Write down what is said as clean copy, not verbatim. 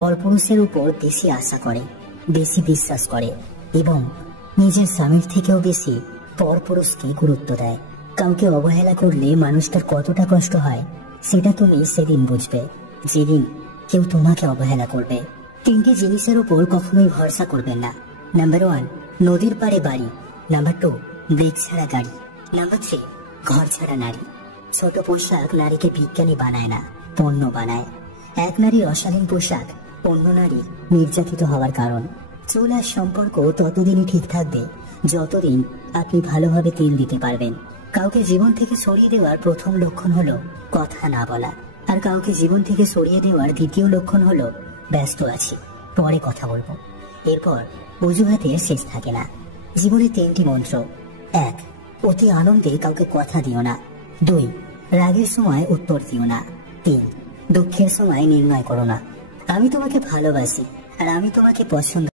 পরপুরুষের উপর বেশি আশা করে, বেশি বিশ্বাস করে এবং নিজের স্বামীর থেকেও বেশি পরপুরুষকে গুরুত্ব দেয়। কাউকে অবহেলা করলে মানুষটার কতটা কষ্ট হয় সেটা তুমি সেদিন বুঝবে যেদিন কেউ তোমাকে অবহেলা করবে। 3টি জিনিসের উপর কখনোই ভরসা করবেন না। নাম্বার 1, নদীর পাড়ে বাড়ি। নাম্বার 2, ব্রেক ছাড়া গাড়ি। নাম্বার 3, ঘর ছাড়া নারী। ছোট পোশাক নারীকে বিজ্ঞানী বানায় না, পণ্য বানায়। এক নারীর অশালীন পোশাক অন্য নারী নির্যাতিত হওয়ার কারণ। চুল আর সম্পর্ক ততদিনই ঠিক থাকবে যতদিন আপনি ভালোভাবে তেল দিতে পারবেন। কাউকে জীবন থেকে সরিয়ে দেওয়ার প্রথম লক্ষণ হলো কথা না বলা, আর কাউকে জীবন থেকে সরিয়ে দেওয়ার দ্বিতীয় লক্ষণ হলো ব্যস্ত আছি, পরে কথা বলবো। এরপর অজুহাতে শেষ থাকে না। জীবনে 3টি মন্ত্র। 1, অতি আনন্দে কাউকে কথা দিও না। 2, রাগের সময় উত্তর দিও না। 3, দুঃখের সময় নির্ণয় করো না। আমি তোমাকে ভালোবাসি আর আমি তোমাকে পছন্দ